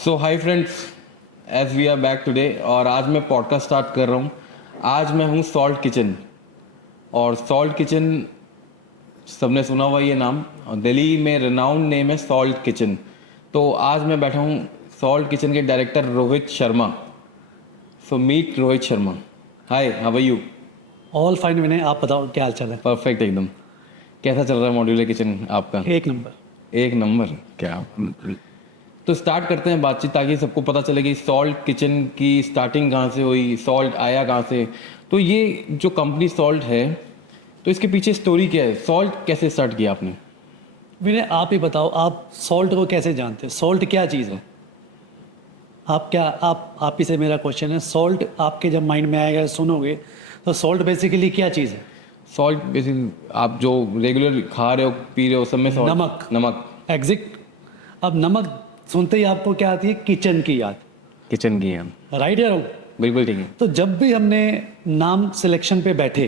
So hi friends, as we are back today और आज मैं पॉडकास्ट स्टार्ट कर रहा हूँ। आज मैं हूँ सॉल्ट किचन। और सॉल्ट किचन सबने सुना हुआ ये नाम, और दिल्ली में रिनाउंड नेम है सॉल्ट किचन। तो आज मैं बैठा हूँ सॉल्ट किचन के director Rohit Sharma. So meet Rohit Sharma. Hi, how are you? All fine Vinay, आप बताओ क्या हाल चाल है? परफेक्ट एकदम। कैसा चल रहा है मॉड्यूलर किचन आपका? एक नंबर। एक नंबर। क्या तो स्टार्ट करते हैं बातचीत, ताकि सबको पता चले कि सॉल्ट किचन की स्टार्टिंग कहाँ से हुई, सॉल्ट आया कहाँ से। तो ये जो कंपनी सॉल्ट है, तो इसके पीछे स्टोरी क्या है? सॉल्ट कैसे स्टार्ट किया आपने? विनय आप ही बताओ, आप सॉल्ट को कैसे जानते हो? सॉल्ट क्या चीज़ है? आप ही से मेरा क्वेश्चन है, सॉल्ट आपके जब माइंड में आएगा सुनोगे तो सॉल्ट बेसिकली क्या चीज़ है? सॉल्ट बेसिक आप जो रेगुलर खा रहे हो पी रहे हो सब में सॉल्ट। नमक। नमक। एग्जिट। अब नमक सुनते ही आपको क्या आती है? किचन की याद। किचन की है। राइट या रॉन्ग? बिल्कुल ठीक है। तो जब भी हमने नाम सिलेक्शन पे बैठे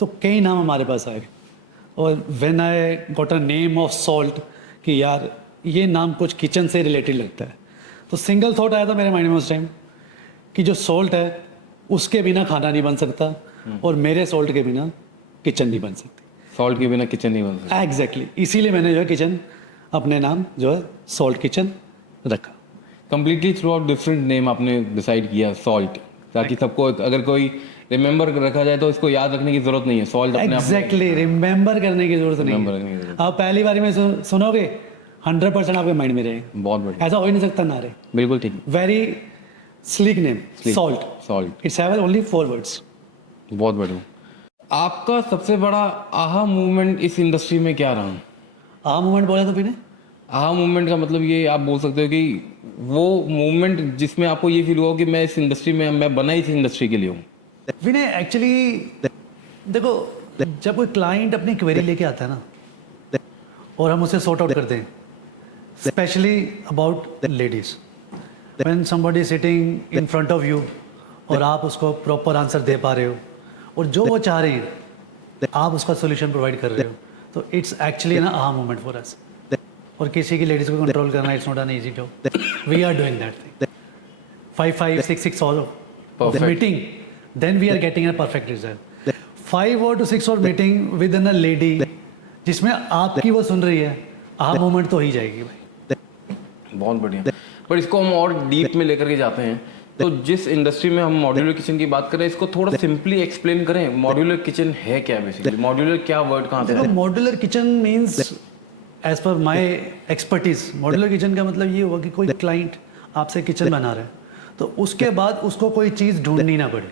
तो कई नाम हमारे पास आए, और when I got a name of salt कि यार ये नाम कुछ किचन से रिलेटेड लगता है, तो सिंगल थॉट आया था मेरे माइंड में उस टाइम कि जो सॉल्ट है उसके बिना खाना नहीं बन सकता, और मेरे सॉल्ट के बिना किचन नहीं बन सकती। सॉल्ट के बिना किचन नहीं बन सकता। एग्जैक्टली, इसीलिए मैंने जो है किचन अपने नाम जो है सॉल्ट किचन रखा। Completely through out different name आपने डिसाइड किया सॉल्ट, ताकि सबको अगर कोई रिमेंबर रखा जाए तो इसको याद रखने की जरूरत नहीं है। सॉल्ट अपने आप एग्जैक्टली, रिमेंबर करने की जरूरत नहीं रिमेंबर है। रखने की जरूरत। आप पहली बारी में सुनोगे 100% आपके माइंड में रहेगा। बहुत बढ़िया। ऐसा हो ही नहीं सकता ना रहे। बिल्कुल ठीक। Very sleek name, salt. Salt. It's have only 4 words. बहुत बढ़िया। आपका सबसे बड़ा आहा मूवमेंट इस इंडस्ट्री में क्या रहा? आ मोमेंट बोला तो भी नहीं। आहा मूवमेंट का मतलब ये आप बोल सकते हो कि वो मूवमेंट जिसमें आपको ये फील हुआ कि मैं इस इंडस्ट्री में, मैं बना इस इंडस्ट्री के लिए हूँ। विनय एक्चुअली देखो, जब कोई क्लाइंट अपनी क्वेरी लेके आता है ना और हम उसे सॉर्ट आउट करते हैं, specially about ladies, when somebody sitting in front of you और आप उसको प्रॉपर आंसर दे पा रहे हो और जो वो चाह रहे हैं आप उसका सोल्यूशन प्रोवाइड कर रहे हो, तो इट्स एक्चुअली ना आहा मोमेंट फॉर अस। और किसी की लेडीज को कंट्रोल करना it's not an easy job. We are doing that thing 5 6 6 all of the meeting, then we are getting a perfect result. 5 or to 6 और meeting with in a lady जिसमें आपकी वो सुन रही है, आहा मोमेंट तो हो ही जाएगी भाई। बहुत बढ़िया। पर इसको हम और डीप में लेकर के जाते हैं, तो जिस इंडस्ट्री में हम मॉड्यूलर किचन की बात करें, इसको थोड़ा सिंपली एक्सप्लेन करें। मॉड्यूलर किचन है क्या बेसिकली? मॉड्यूलर क्या वर्ड कहाँ से देखो, है? Modular kitchen means as per my expertise, modular kitchen का मतलब ये हुआ कि कोई क्लाइंट आपसे किचन बना रहा है तो उसके बाद उसको कोई चीज़ ढूंढनी ना पड़े।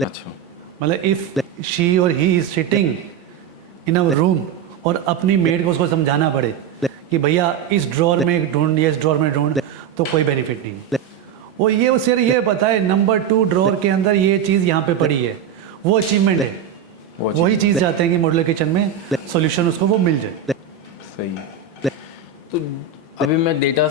अच्छा। मतलब इफ शी और he is sitting in a room और अपनी मेड को उसको समझाना पड़े कि भैया इस ड्रॉर में ढूंढ या इस ड्रॉर में ढूंढ, तो कोई बेनिफिट नहीं। वो ये उसे ये बताए नंबर 2 ड्रॉर के अंदर ये चीज़ यहाँ पे पड़ी है, वो अचीवमेंट है। वही चीज़ चाहते हैं कि मॉड्यूलर किचन में सॉल्यूशन उसको वो मिल जाए। सही। तो अभी मैं डेटा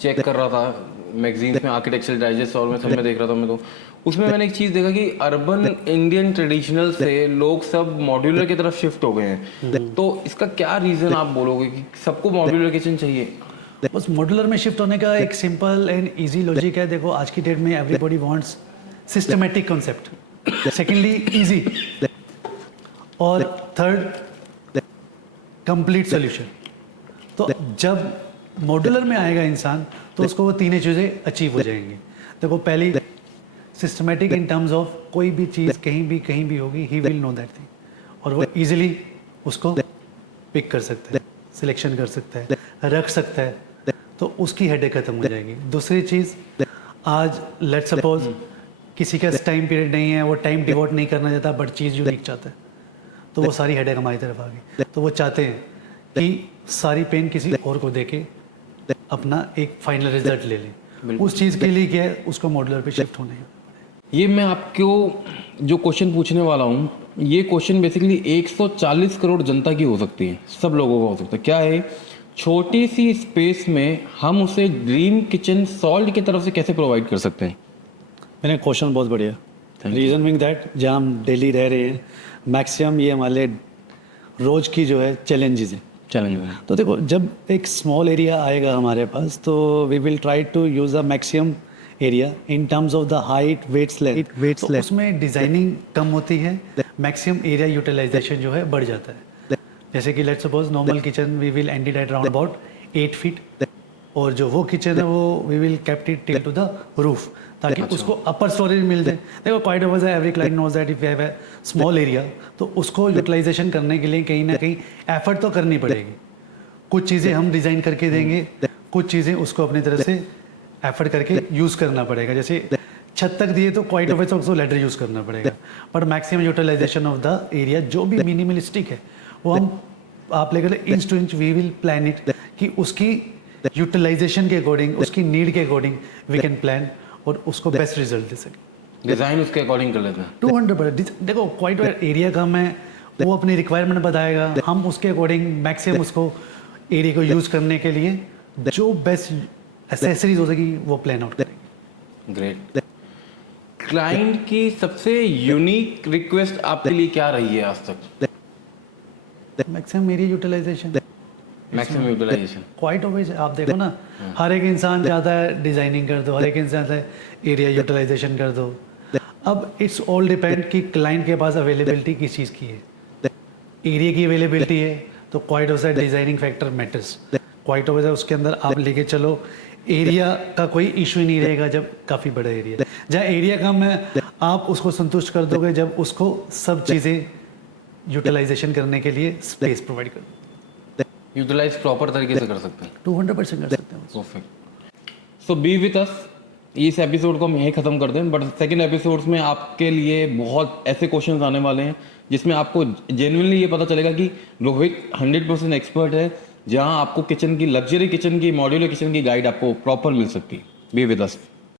चेक कर रहा था मैगजीन्स में, आर्किटेक्चर डाइजेस्ट और मैं सब में देख रहा था मैं, तो उसमें मैंने एक चीज़ देखा कि अर्बन इंडियन ट्रेडिशनल से लोग सब मॉड्यूलर की तरफ शिफ्ट हो गए हैं। तो इसका क्या रीज़न आप बोलोगे कि सबको मॉड्यूलर किचन चाहिए? बस मॉड्यूलर में शिफ्ट होने का एक सिंपल एंड इजी लॉजिक है। देखो, आज की डेट में everybody wants systematic concept, secondly easy, और थर्ड कंप्लीट सॉल्यूशन। तो जब मॉड्यूलर में आएगा इंसान तो उसको वो तीनों चीज़ें अचीव हो जाएंगी। देखो, पहली सिस्टमैटिक इन टर्म्स ऑफ कोई भी चीज़ कहीं भी होगी, he will know that thing, और वो इजीली उसको पिक कर सकता है, सिलेक्शन कर सकता है, रख सकता है, तो उसकी हेडेक खत्म हो जाएगी। दूसरी चीज़, आज लेट्स सपोज किसी का टाइम पीरियड नहीं है, वो टाइम डिवोट नहीं करना चाहता बट चीज़ यूनिक चाहता है, तो वो सारी हेडेक हमारी तरफ आ गई। तो वो चाहते हैं कि सारी पेन किसी और को देके अपना एक फाइनल रिजल्ट ले लें। उस चीज़ के लिए क्या है, उसको मॉड्यूलर पे शिफ्ट होने है। ये मैं आपको जो क्वेश्चन पूछने वाला हूँ, ये क्वेश्चन बेसिकली 140 करोड़ जनता की हो सकती है, सब लोगों का हो सकता है। क्या है, छोटी सी स्पेस में हम उसे ड्रीम किचन सॉल्ट की तरफ से कैसे प्रोवाइड कर सकते हैं? मैंने क्वेश्चन बहुत बढ़िया। रीज़न बिंग दैट जहाँ हम डेली रह रहे हैं, मैक्सिमम ये हमारे रोज़ की जो है चैलेंजेस हैं। चैलेंज में? तो देखो, जब एक स्मॉल एरिया आएगा हमारे पास तो we will try to use a maximum area in terms of the height, weights, length. तो उसमें डिज़ाइनिंग कम होती है, मैक्सिमम एरिया यूटिलाइजेशन जो है बढ़ जाता है। जैसे कि let's suppose normal kitchen we will end it at round about 8 feet, और जो वो किचन है वो we will kept it till to the roof, ताकि उसको अपर स्टोरेज मिल जाए। देखो quite of every client knows that if you have a small area, तो उसको यूटिलाइजेशन करने के लिए कहीं ना कहीं एफर्ट तो करनी पड़ेगी। कुछ चीज़ें हम डिज़ाइन करके देंगे, कुछ चीज़ें उसको अपनी तरह से एफर्ट करके यूज़ करना पड़ेगा। जैसे छत तक दिए तो क्वाइट ऑफ उसको लेडर यूज़ करना पड़ेगा, but maximum utilization of the area जो भी मिनिमलिस्टिक है वो हम आप लेकर inch to inch we will plan it, कि उसकी यूटिलाइजेशन के अकॉर्डिंग, उसकी नीड के अकॉर्डिंग वी कैन प्लान और उसको बेस्ट रिजल्ट दे सके। डिज़ाइन उसके अकॉर्डिंग कर लेते हैं 200%। देखो क्वाइट एरिया कम है, वो अपनी रिक्वायरमेंट बताएगा, हम उसके अकॉर्डिंग मैक्सिमम उसको एरिया को यूज़ करने के लिए जो बेस्ट एसेसरीज हो सकी वो प्लान आउट करेंगे। ग्रेट। क्लाइंट की सबसे यूनिक रिक्वेस्ट आपके लिए क्या रही है आज तक? Maximum area utilization, maximum utilization. Quite obvious. आप देखो ना, हर एक इंसान चाहता है डिजाइनिंग कर दो, हर एक इंसान चाहता है एरिया यूटिलाइजेशन कर दो। अब इट्स ऑल डिपेंड कि क्लाइंट के पास अवेलेबिलिटी किस चीज़ की है। एरिया की अवेलेबिलिटी है तो quite of designing factor matters. Quite of उसके अंदर आप लेके चलो, एरिया का कोई इशू ही नहीं रहेगा जब काफ़ी बड़ा एरिया। जहाँ एरिया कम है आप उसको संतुष्ट कर दोगे जब उसको सब चीज़ें यूटिलाइजेशन करने के लिए स्पेस प्रोवाइड कर दो। यूटिलाइज प्रॉपर तरीके से कर सकते हैं। 200% कर सकते हैं। Perfect. So B with us. इस एपिसोड को हम यहीं ख़त्म कर दें, बट सेकंड एपिसोड्स में आपके लिए बहुत ऐसे क्वेश्चंस आने वाले हैं जिसमें आपको जेन्युइनली ये पता चलेगा कि रोहित 100% एक्सपर्ट है, जहां आपको किचन की, लग्जरी किचन की, मॉड्यूलर किचन की गाइड आपको प्रॉपर मिल सकती है। Be with us.